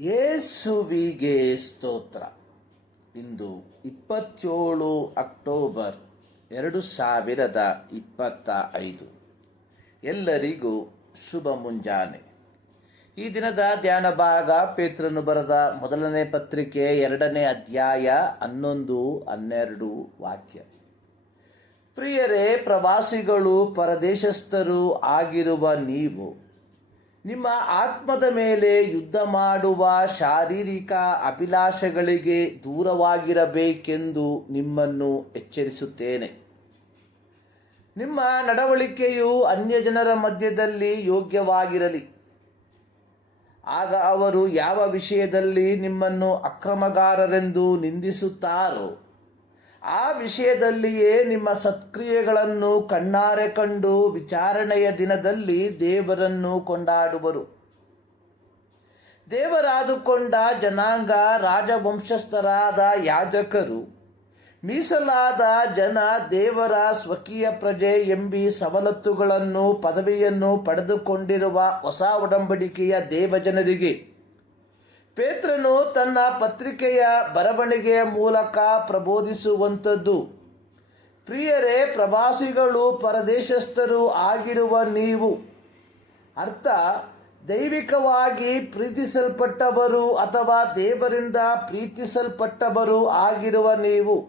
ಯೇಸುವಿಗೆ ಸ್ತೋತ್ರ. ಇಂದು ಇಪ್ಪತ್ತೇಳು ಅಕ್ಟೋಬರ್ ಎರಡು ಸಾವಿರದ ಇಪ್ಪತ್ತ ಐದು. ಎಲ್ಲರಿಗೂ ಶುಭ ಮುಂಜಾನೆ. ಈ ದಿನದ ಧ್ಯಾನ ಭಾಗ ಪೇತ್ರನು ಬರೆದ ಮೊದಲನೇ ಪತ್ರಿಕೆ ಎರಡನೇ ಅಧ್ಯಾಯ ಹನ್ನೊಂದು ಹನ್ನೆರಡು ವಾಕ್ಯ. ಪ್ರಿಯರೇ, ಪ್ರವಾಸಿಗಳು ಪರದೇಶಸ್ಥರು ಆಗಿರುವ ನೀವು ನಿಮ್ಮ ಆತ್ಮದ ಮೇಲೆ ಯುದ್ಧ ಮಾಡುವ ಶಾರೀರಿಕ ಅಭಿಲಾಷೆಗಳಿಗೆ ದೂರವಾಗಿರಬೇಕೆಂದು ನಿಮ್ಮನ್ನು ಎಚ್ಚರಿಸುತ್ತೇನೆ. ನಿಮ್ಮ ನಡವಳಿಕೆಯು ಅನ್ಯ ಜನರ ಮಧ್ಯದಲ್ಲಿ ಯೋಗ್ಯವಾಗಿರಲಿ. ಆಗ ಅವರು ಯಾವ ವಿಷಯದಲ್ಲಿ ನಿಮ್ಮನ್ನು ಅಕ್ರಮಗಾರರೆಂದು ನಿಂದಿಸುತ್ತಾರೋ ಆ ವಿಷಯದಲ್ಲಿಯೇ ನಿಮ್ಮ ಸತ್ಕ್ರಿಯೆಗಳನ್ನು ಕಣ್ಣಾರೆ ಕಂಡು ವಿಚಾರಣೆಯ ದಿನದಲ್ಲಿ ದೇವರನ್ನು ಕೊಂಡಾಡುವರು. ದೇವರಾದುಕೊಂಡ ಜನಾಂಗ ರಾಜವಂಶಸ್ಥರಾದ ಯಾಜಕರು, ಮೀಸಲಾದ ಜನ ದೇವರ ಸ್ವಕೀಯ ಪ್ರಜೆ ಎಂಬಿ ಸವಲತ್ತುಗಳನ್ನು ಪದವಿಯನ್ನು ಪಡೆದುಕೊಂಡಿರುವ ಹೊಸ ಒಡಂಬಡಿಕೆಯ ದೇವಜನರಿಗೆ ಪೇತ್ರನು ತನ್ನ ಪತ್ರಿಕೆಯ ಬರವಣಿಗೆಯ ಮೂಲಕ ಪ್ರಬೋಧಿಸುವಂಥದ್ದು. ಪ್ರಿಯರೇ, ಪ್ರವಾಸಿಗಳು ಪರದೇಶಸ್ಥರು ಆಗಿರುವ ನೀವು. ಅರ್ಥ, ದೈವಿಕವಾಗಿ ಪ್ರೀತಿಸಲ್ಪಟ್ಟವರು ಅಥವಾ ದೇವರಿಂದ ಪ್ರೀತಿಸಲ್ಪಟ್ಟವರು ಆಗಿರುವ ನೀವು.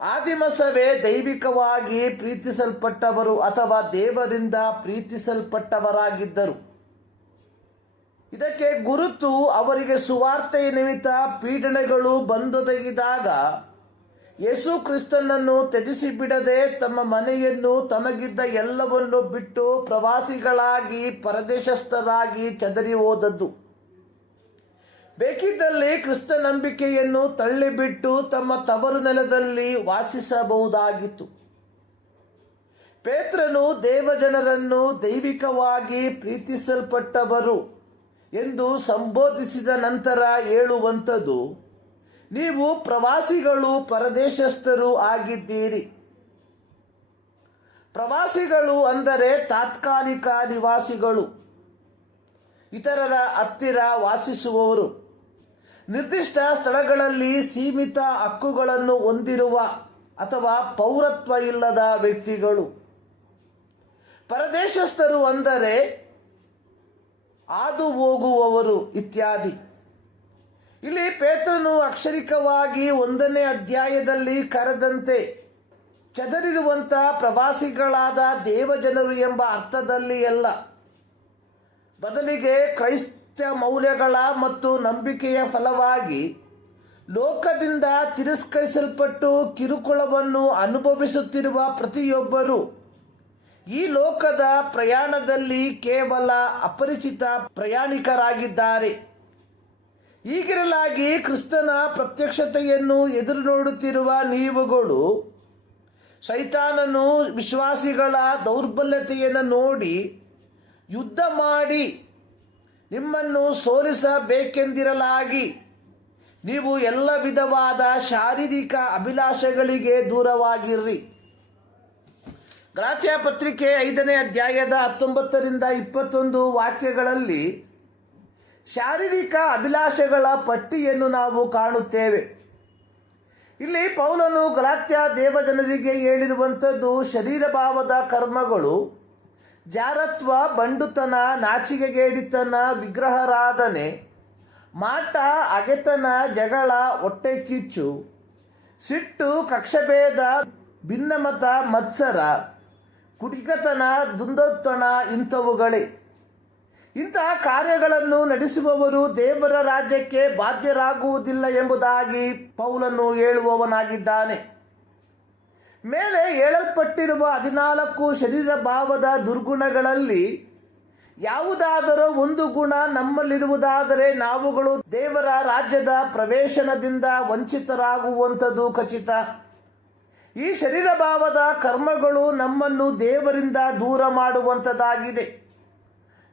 ಆದಿಮಸವೇ ದೈವಿಕವಾಗಿ ಪ್ರೀತಿಸಲ್ಪಟ್ಟವರು ಅಥವಾ ದೇವರಿಂದ ಪ್ರೀತಿಸಲ್ಪಟ್ಟವರಾಗಿದ್ದರು. ಇದಕ್ಕೆ ಗುರುತು ಅವರಿಗೆ ಸುವಾರ್ತೆಯ ನಿಮಿತ್ತ ಪೀಡನೆಗಳು ಬಂದೊದಗಿದಾಗ ಯೇಸು ಕ್ರಿಸ್ತನನ್ನು ತ್ಯಜಿಸಿ ಬಿಡದೆ ತಮ್ಮ ಮನೆಯನ್ನು ತಮಗಿದ್ದ ಎಲ್ಲವನ್ನು ಬಿಟ್ಟು ಪ್ರವಾಸಿಗಳಾಗಿ ಪರದೇಶಸ್ಥರಾಗಿ ಚದರಿ ಹೋದದ್ದು. ಬೇಕಿದ್ದಲ್ಲಿ ಕ್ರಿಸ್ತ ನಂಬಿಕೆಯನ್ನು ತಳ್ಳಿಬಿಟ್ಟು ತಮ್ಮ ತವರು ನೆಲದಲ್ಲಿ ವಾಸಿಸಬಹುದಾಗಿತ್ತು. ಪೇತ್ರನು ದೇವಜನರನ್ನು ದೈವಿಕವಾಗಿ ಪ್ರೀತಿಸಲ್ಪಟ್ಟವರು. ಎಂದು ಸಂಬೋಧಿಸಿದ ನಂತರ ಹೇಳುವಂಥದ್ದು, ನೀವು ಪ್ರವಾಸಿಗಳು ಪರದೇಶಸ್ಥರು ಆಗಿದ್ದೀರಿ. ಪ್ರವಾಸಿಗಳು ಅಂದರೆ ತಾತ್ಕಾಲಿಕ ನಿವಾಸಿಗಳು, ಇತರರ ಹತ್ತಿರ ವಾಸಿಸುವವರು. ನಿರ್ದಿಷ್ಟ ಸ್ಥಳಗಳಲ್ಲಿ ಸೀಮಿತ ಹಕ್ಕುಗಳನ್ನು ಹೊಂದಿರುವ ಅಥವಾ ಪೌರತ್ವ ಇಲ್ಲದ ವ್ಯಕ್ತಿಗಳು. ಪರದೇಶಸ್ಥರು ಅಂದರೆ ಹಾದು ಹೋಗುವವರು ಇತ್ಯಾದಿ. ಇಲ್ಲಿ ಪೇತ್ರನು ಅಕ್ಷರಿಕವಾಗಿ ಒಂದನೇ ಅಧ್ಯಾಯದಲ್ಲಿ ಕರೆದಂತೆ ಚದರಿರುವಂಥ ಪ್ರವಾಸಿಗಳಾದ ದೇವಜನರು ಎಂಬ ಅರ್ಥದಲ್ಲಿ ಅಲ್ಲ. ಬದಲಿಗೆ ಕ್ರೈಸ್ತ ಮೌಲ್ಯಗಳ ಮತ್ತು ನಂಬಿಕೆಯ ಫಲವಾಗಿ ಲೋಕದಿಂದ ತಿರಸ್ಕರಿಸಲ್ಪಟ್ಟು ಕಿರುಕುಳವನ್ನು ಅನುಭವಿಸುತ್ತಿರುವ ಪ್ರತಿಯೊಬ್ಬರು ಈ ಲೋಕದ ಪ್ರಯಾಣದಲ್ಲಿ ಕೇವಲ ಅಪರಿಚಿತ ಪ್ರಯಾಣಿಕರಾಗಿದ್ದಾರೆ. ಈಗಿರಲಾಗಿ ಕ್ರಿಸ್ತನ ಪ್ರತ್ಯಕ್ಷತೆಯನ್ನು ಎದುರು ನೋಡುತ್ತಿರುವ ನೀವುಗಳು ಸೈತಾನನು ವಿಶ್ವಾಸಿಗಳ ದೌರ್ಬಲ್ಯತೆಯನ್ನು ನೋಡಿ ಯುದ್ಧ ಮಾಡಿ ನಿಮ್ಮನ್ನು ಸೋಲಿಸಬೇಕೆಂದಿರಲಾಗಿ ನೀವು ಎಲ್ಲ ವಿಧವಾದ ಶಾರೀರಿಕ ಅಭಿಲಾಷೆಗಳಿಗೆ ದೂರವಾಗಿರ್ರಿ. ಗ್ರಾತ್ಯ ಪತ್ರಿಕೆ ಐದನೇ ಅಧ್ಯಾಯದ ಹತ್ತೊಂಬತ್ತರಿಂದ ಇಪ್ಪತ್ತೊಂದು ವಾಕ್ಯಗಳಲ್ಲಿ ಶಾರೀರಿಕ ಅಭಿಲಾಷೆಗಳ ಪಟ್ಟಿಯನ್ನು ನಾವು ಕಾಣುತ್ತೇವೆ. ಇಲ್ಲಿ ಪೌಲನು ಗಲಾತ್ಯ ದೇವಜನರಿಗೆ ಹೇಳಿರುವಂಥದ್ದು ಶರೀರಭಾವದ ಕರ್ಮಗಳು, ಜಾರತ್ವ, ಬಂಡುತನ, ನಾಚಿಕೆಗೇಡಿತನ, ವಿಗ್ರಹಾರಾಧನೆ, ಮಾಟ, ಅಗೆತನ, ಜಗಳ, ಹೊಟ್ಟೆ ಕಿಚ್ಚು, ಸಿಟ್ಟು, ಕಕ್ಷಭೇದ, ಭಿನ್ನಮತ, ಮತ್ಸರ ಕುಟಿಕತನ, ದುಂದೋತ್ತಣ ಇಂಥವುಗಳೇ. ಇಂತಹ ಕಾರ್ಯಗಳನ್ನು ನಡೆಸುವವರು ದೇವರ ರಾಜ್ಯಕ್ಕೆ ಬಾಧ್ಯರಾಗುವುದಿಲ್ಲ ಎಂಬುದಾಗಿ ಪೌಲನ್ನು ಹೇಳುವವನಾಗಿದ್ದಾನೆ. ಮೇಲೆ ಹೇಳಲ್ಪಟ್ಟಿರುವ ಹದಿನಾಲ್ಕು ಶರೀರ ಭಾವದ ದುರ್ಗುಣಗಳಲ್ಲಿ ಯಾವುದಾದರೂ ಒಂದು ಗುಣ ನಮ್ಮಲ್ಲಿರುವುದಾದರೆ ನಾವುಗಳು ದೇವರ ರಾಜ್ಯದ ಪ್ರವೇಶನದಿಂದ ವಂಚಿತರಾಗುವಂಥದ್ದು ಖಚಿತ. ಈ ಶರೀರ ಭಾವದ ಕರ್ಮಗಳು ನಮ್ಮನ್ನು ದೇವರಿಂದ ದೂರ ಮಾಡುವಂಥದ್ದಾಗಿದೆ.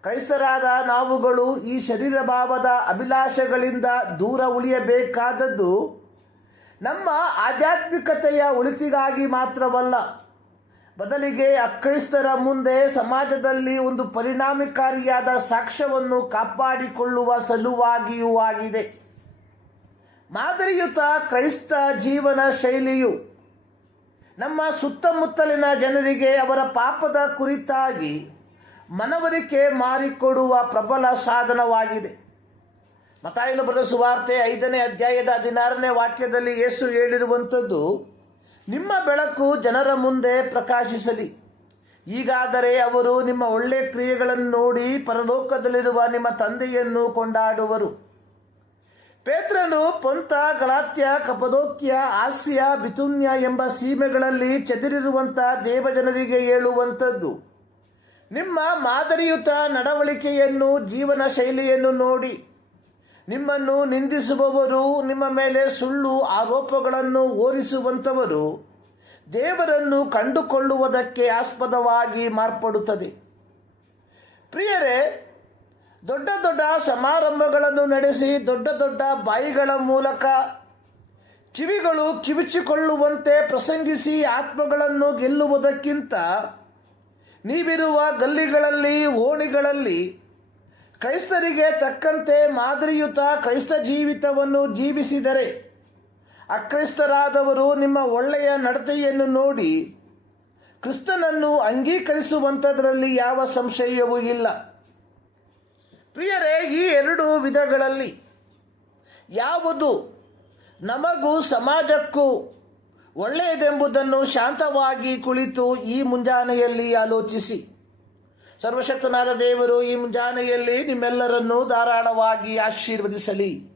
ಕ್ರೈಸ್ತರಾದ ನಾವುಗಳು ಈ ಶರೀರ ಭಾವದ ಅಭಿಲಾಷೆಗಳಿಂದ ದೂರ ಉಳಿಯಬೇಕಾದದ್ದು ನಮ್ಮ ಆಧ್ಯಾತ್ಮಿಕತೆಯ ಉಳಿತಿಗಾಗಿ ಮಾತ್ರವಲ್ಲ, ಬದಲಿಗೆ ಅಕ್ರೈಸ್ತರ ಮುಂದೆ ಸಮಾಜದಲ್ಲಿ ಒಂದು ಪರಿಣಾಮಕಾರಿಯಾದ ಸಾಕ್ಷ್ಯವನ್ನು ಕಾಪಾಡಿಕೊಳ್ಳುವ ಸಲುವಾಗಿಯೂ ಆಗಿದೆ. ಮಾದರಿಯುತ ಕ್ರೈಸ್ತ ಜೀವನ ಶೈಲಿಯು ನಮ್ಮ ಸುತ್ತಮುತ್ತಲಿನ ಜನರಿಗೆ ಅವರ ಪಾಪದ ಕುರಿತಾಗಿ ಮನವರಿಕೆ ಮಾರಿಕೊಡುವ ಪ್ರಬಲ ಸಾಧನವಾಗಿದೆ. ಮತಾಯಿಲು ಬರೆದ ಸುವಾರ್ತೆ ಐದನೇ ಅಧ್ಯಾಯದ ಹದಿನಾರನೇ ವಾಕ್ಯದಲ್ಲಿ ಯೇಸು ಹೇಳಿರುವಂಥದ್ದು, ನಿಮ್ಮ ಬೆಳಕು ಜನರ ಮುಂದೆ ಪ್ರಕಾಶಿಸಲಿ. ಈಗಾದರೆ ಅವರು ನಿಮ್ಮ ಒಳ್ಳೆ ಕ್ರಿಯೆಗಳನ್ನು ನೋಡಿ ಪರಲೋಕದಲ್ಲಿರುವ ನಿಮ್ಮ ತಂದೆಯನ್ನು ಕೊಂಡಾಡುವರು. ಪೇತ್ರನು ಪೊಂತ, ಗಲಾತ್ಯ, ಕಪದೋಕ್ಯ, ಆಸ್ಯ, ಬಿತುನ್ಯ ಎಂಬ ಸೀಮೆಗಳಲ್ಲಿ ಚದುರಿರುವಂಥ ದೇವಜನರಿಗೆ ಹೇಳುವಂಥದ್ದು ನಿಮ್ಮ ಮಾದರಿಯುತ ನಡವಳಿಕೆಯನ್ನು, ಜೀವನ ಶೈಲಿಯನ್ನು ನೋಡಿ. ನಿಮ್ಮನ್ನು ನಿಂದಿಸುವವರು, ನಿಮ್ಮ ಮೇಲೆ ಸುಳ್ಳು ಆರೋಪಗಳನ್ನು ಓರಿಸುವಂಥವರು, ದೇವರನ್ನು ಕಂಡುಕೊಳ್ಳುವುದಕ್ಕೆ ಆಸ್ಪದವಾಗಿ ಮಾರ್ಪಡುತ್ತದೆ. ಪ್ರಿಯರೇ ದೊಡ್ಡ ದೊಡ್ಡ ಸಮಾರಂಭಗಳನ್ನು ನಡೆಸಿ ದೊಡ್ಡ ದೊಡ್ಡ ಬಾಯಿಗಳ ಮೂಲಕ ಕಿವಿಗಳು ಕಿವಿಚಿಕೊಳ್ಳುವಂತೆ ಪ್ರಸಂಗಿಸಿ ಆತ್ಮಗಳನ್ನು ಗೆಲ್ಲುವುದಕ್ಕಿಂತ ನೀವಿರುವ ಗಲ್ಲಿಗಳಲ್ಲಿ, ಓಣಿಗಳಲ್ಲಿ ಕ್ರೈಸ್ತರಿಗೆ ತಕ್ಕಂತೆ ಮಾದರಿಯುತ ಕ್ರೈಸ್ತ ಜೀವಿತವನ್ನು ಜೀವಿಸಿದರೆ ಅಕ್ರೈಸ್ತರಾದವರು ನಿಮ್ಮ ಒಳ್ಳೆಯ ನಡತೆಯನ್ನು ನೋಡಿ ಕ್ರಿಸ್ತನನ್ನು ಅಂಗೀಕರಿಸುವಂಥದ್ರಲ್ಲಿ ಯಾವ ಸಂಶಯವೂ ಇಲ್ಲ. ಪ್ರಿಯರೇ, ಈ ಎರಡು ವಿಧಗಳಲ್ಲಿ ಯಾವುದು ನಮಗೂ ಸಮಾಜಕ್ಕೂ ಒಳ್ಳೆಯದೆಂಬುದನ್ನು ಶಾಂತವಾಗಿ ಕುಳಿತು ಈ ಮುಂಜಾನೆಯಲ್ಲಿ ಆಲೋಚಿಸಿ. ಸರ್ವಶಕ್ತನಾದ ದೇವರು ಈ ಮುಂಜಾನೆಯಲ್ಲಿ ನಿಮ್ಮೆಲ್ಲರನ್ನು ಧಾರಾಳವಾಗಿ ಆಶೀರ್ವದಿಸಲಿ.